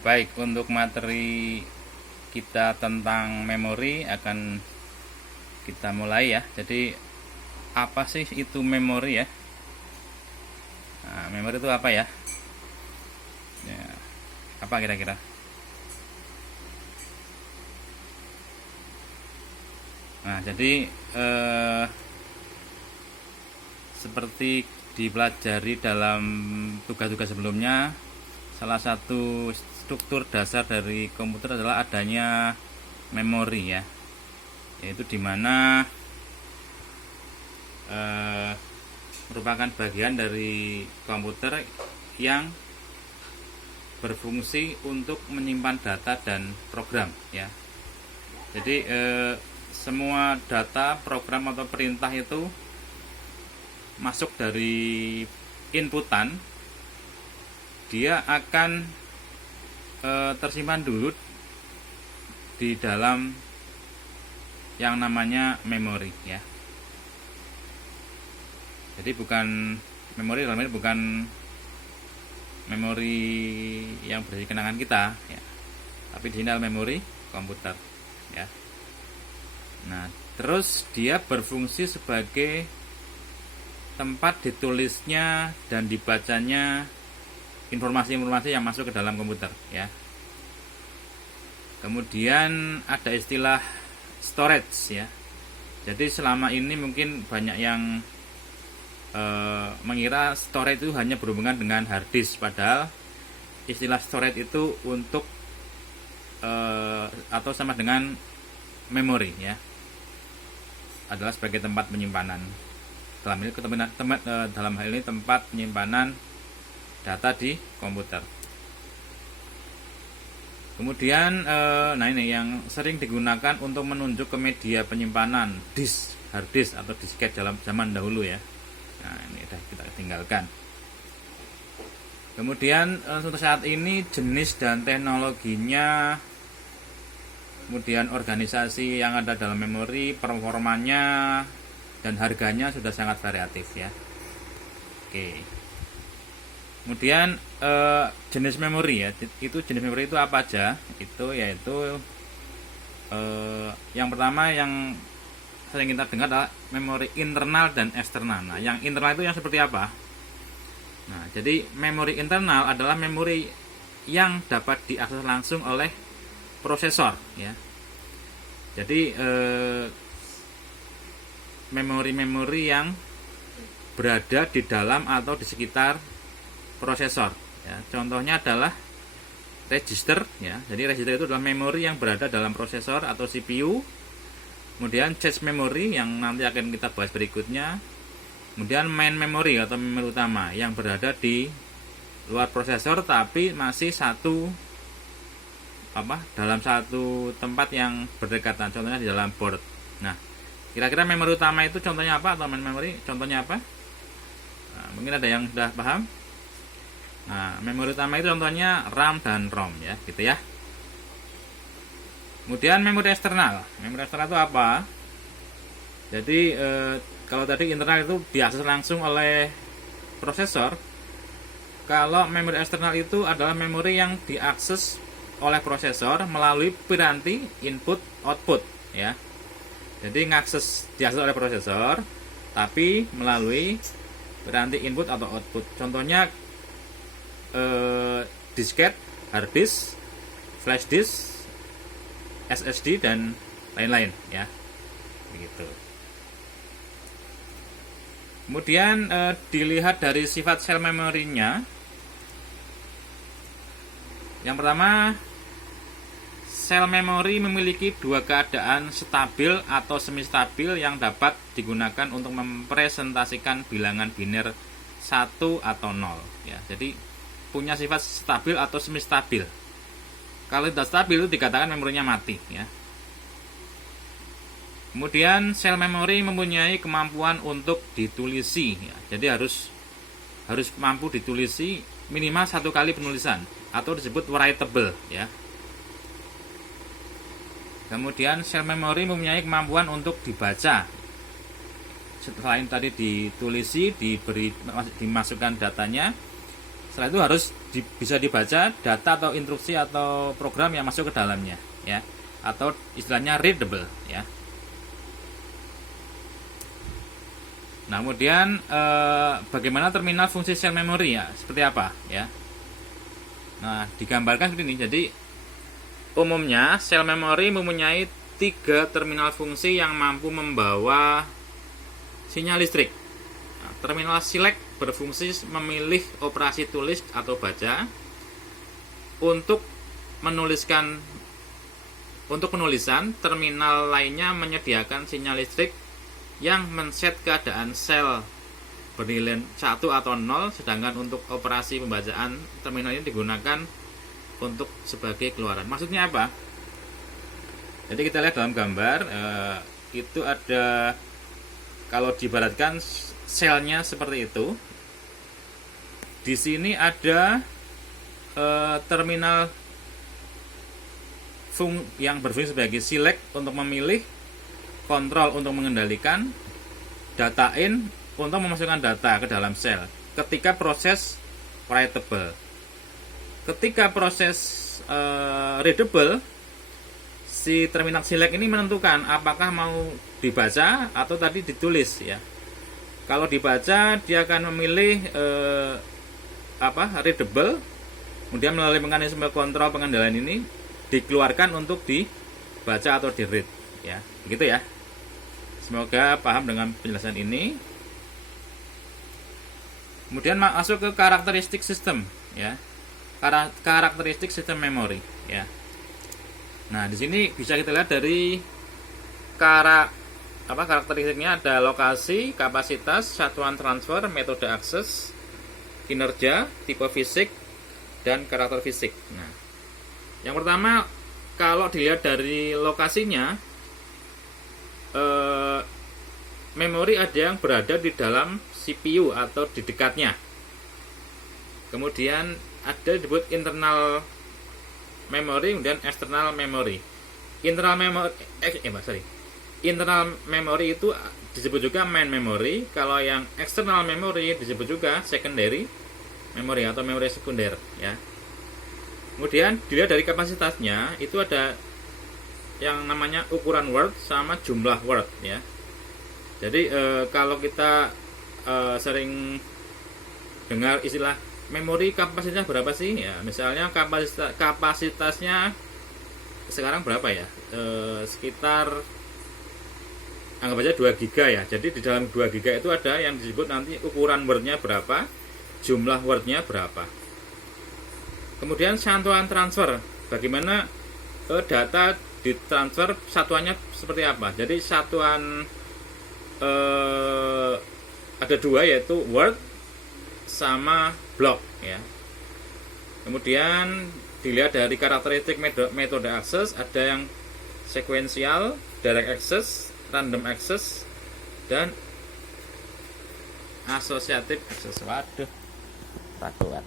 Baik, untuk materi kita tentang memori akan kita mulai ya. Jadi apa sih itu memori ya? Nah, memori itu apa ya? Ya, apa kira-kira? Nah, jadi seperti dipelajari dalam tugas-tugas sebelumnya, salah satu struktur dasar dari komputer adalah adanya memori ya, yaitu dimana merupakan bagian dari komputer yang berfungsi untuk menyimpan data dan program ya. Jadi semua data, program atau perintah itu masuk dari inputan, dia akan tersimpan dulu di dalam yang namanya memori ya. Jadi bukan memori dalam ini bukan memori yang berisi kenangan kita ya, tapi di sini adalah memori komputer ya. Nah, terus dia berfungsi sebagai tempat ditulisnya dan dibacanya informasi-informasi yang masuk ke dalam komputer ya. Kemudian ada istilah storage ya. Jadi selama ini mungkin banyak yang mengira storage itu hanya berhubungan dengan hard disk, padahal istilah storage itu untuk atau sama dengan memori ya, adalah sebagai tempat penyimpanan. Dalam hal ini tempat penyimpanan data di komputer. Kemudian nah ini yang sering digunakan untuk menunjuk ke media penyimpanan, disk, hard disk atau disket dalam zaman dahulu ya. Nah, ini sudah kita tinggalkan. Kemudian untuk saat ini jenis dan teknologinya, kemudian organisasi yang ada dalam memori, performanya dan harganya sudah sangat variatif ya. Oke. Kemudian jenis memori ya, itu jenis memori itu apa aja? Itu yaitu yang pertama yang sering kita dengar adalah memori internal dan eksternal. Nah, yang internal itu yang seperti apa? Nah, jadi memori internal adalah memori yang dapat diakses langsung oleh prosesor ya. Jadi memori-memori yang berada di dalam atau di sekitar prosesor ya. Contohnya adalah register ya. Jadi register itu adalah memori yang berada dalam prosesor atau CPU. Kemudian cache memory yang nanti akan kita bahas berikutnya. Kemudian main memory atau memori utama yang berada di luar prosesor tapi masih dalam satu tempat yang berdekatan, contohnya di dalam board. Nah, kira-kira memori utama itu contohnya apa, atau main memory contohnya apa? Nah, mungkin ada yang sudah paham. Nah, memori utama itu contohnya RAM dan ROM ya, gitu ya. Kemudian memori eksternal. Memori eksternal itu apa? Jadi kalau tadi internal itu diakses langsung oleh prosesor. Kalau memori eksternal itu adalah memori yang diakses oleh prosesor melalui piranti input output ya. Jadi diakses oleh prosesor tapi melalui piranti input atau output. Contohnya disket, hard disk, flash disk, SSD dan lain-lain ya. Begitu. Kemudian dilihat dari sifat sel memorinya. Yang pertama, sel memori memiliki dua keadaan stabil atau semi-stabil yang dapat digunakan untuk mempresentasikan bilangan biner 1 atau 0 ya. Jadi punya sifat stabil atau semi-stabil. Kalau tidak stabil itu dikatakan memorinya mati ya. Kemudian sel memori mempunyai kemampuan untuk ditulisi ya. Jadi harus mampu ditulisi minimal satu kali penulisan atau disebut writable ya. Kemudian sel memori mempunyai kemampuan untuk dibaca. Selain tadi ditulisi, dimasukkan datanya, Setelah itu harus bisa dibaca data atau instruksi atau program yang masuk ke dalamnya, ya, atau istilahnya readable, ya. Nah, kemudian bagaimana terminal fungsi sel memori, ya, seperti apa, ya. Nah, digambarkan seperti ini. Jadi umumnya sel memori mempunyai 3 terminal fungsi yang mampu membawa sinyal listrik. Nah, terminal select berfungsi memilih operasi tulis atau baca. Untuk penulisan, terminal lainnya menyediakan sinyal listrik yang men-set keadaan sel bernilai 1 atau 0, sedangkan untuk operasi pembacaan terminal ini digunakan untuk sebagai keluaran. Maksudnya apa? Jadi kita lihat dalam gambar, itu ada, kalau diibaratkan selnya seperti itu. Di sini ada terminal yang berfungsi sebagai select untuk memilih, kontrol untuk mengendalikan, data in untuk memasukkan data ke dalam sel ketika proses writable. Ketika proses readable, si terminal select ini menentukan apakah mau dibaca atau tadi ditulis, ya. Kalau dibaca, dia akan memilih readable, kemudian melalui mekanisme kontrol pengendalian ini dikeluarkan untuk dibaca atau di read, ya. Begitu ya. Semoga paham dengan penjelasan ini. Kemudian masuk ke karakteristik sistem, ya. Karakteristik sistem memori, ya. Nah, di sini bisa kita lihat dari karakteristiknya ada lokasi, kapasitas, satuan transfer, metode akses, kinerja, tipe fisik, dan karakter fisik. Nah, yang pertama, kalau dilihat dari lokasinya, memori ada yang berada di dalam CPU atau di dekatnya. Kemudian ada disebut internal memory, kemudian external memory. Internal memory itu disebut juga main memory. Kalau yang external memory disebut juga secondary memory atau memori sekunder, ya. Kemudian dilihat dari kapasitasnya, itu ada yang namanya ukuran word sama jumlah word, ya. Jadi kalau kita sering dengar istilah memori kapasitasnya berapa sih, ya, misalnya kapasitasnya sekarang berapa, ya, sekitar anggap aja 2 GB, ya. Jadi di dalam 2 GB itu ada yang disebut nanti ukuran wordnya berapa, jumlah wordnya berapa. Kemudian satuan transfer, bagaimana data ditransfer, satuannya seperti apa. Jadi satuan ada 2, yaitu word sama block, ya. Kemudian dilihat dari karakteristik metode akses, ada yang sequential, direct access, random access, dan associative access. Waduh, tak kuat.